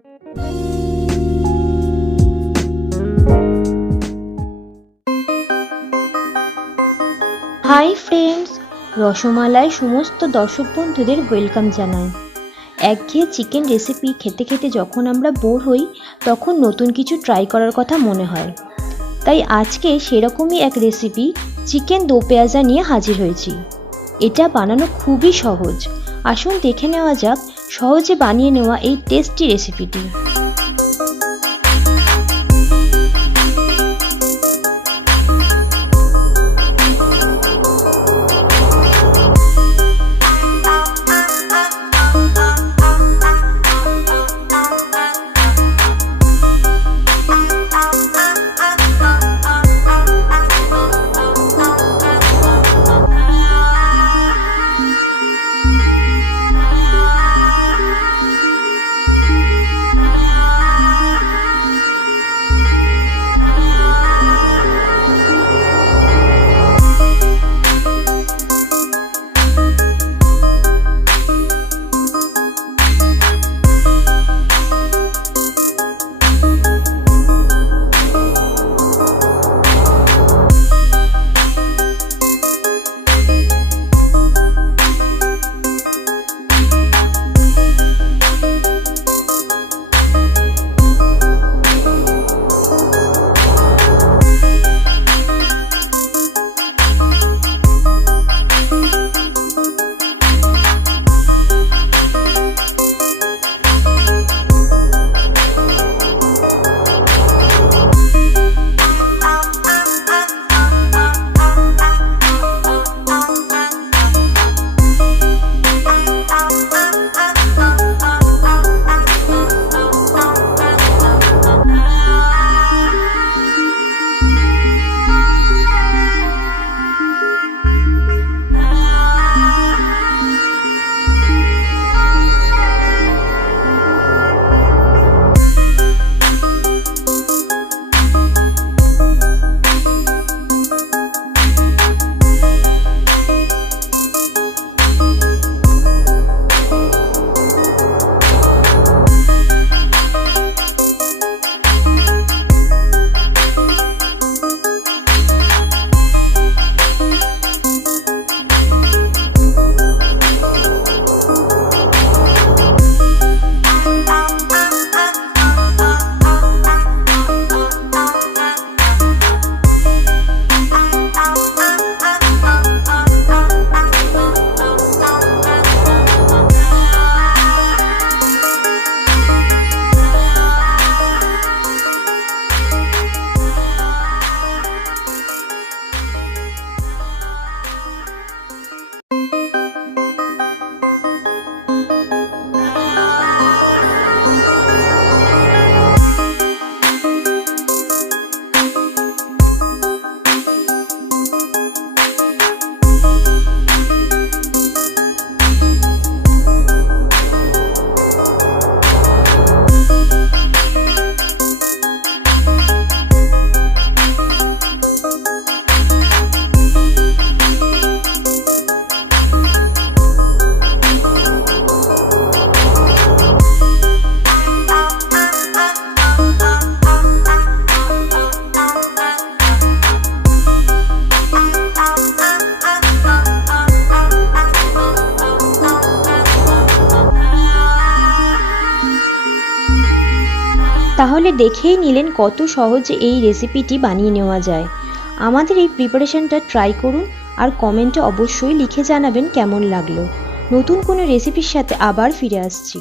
Hi friends, rasmalai সমস্ত দর্শক বন্ধুদের ওয়েলকাম জানাই। একঘেয়ে চিকেন রেসিপি খেতে খেতে যখন আমরা বোর হই তখন নতুন কিছু ট্রাই করার কথা মনে হয়। তাই আজকে সেরকমই এক রেসিপি চিকেন দো পেঁয়াজা নিয়ে হাজির হয়েছি। এটা বানানো খুবই সহজ। আসুন দেখে নেওয়া যাক সহজে বানিয়ে নেওয়া এই টেস্টি রেসিপিটি। তাহলে দেখেই নিলেন কত সহজে এই রেসিপিটি বানিয়ে নেওয়া যায়। আমাদের এই প্রিপারেশনটা ট্রাই করুন আর কমেন্টে অবশ্যই লিখে জানাবেন কেমন লাগলো। নতুন কোনো রেসিপির সাথে আবার ফিরে আসছি।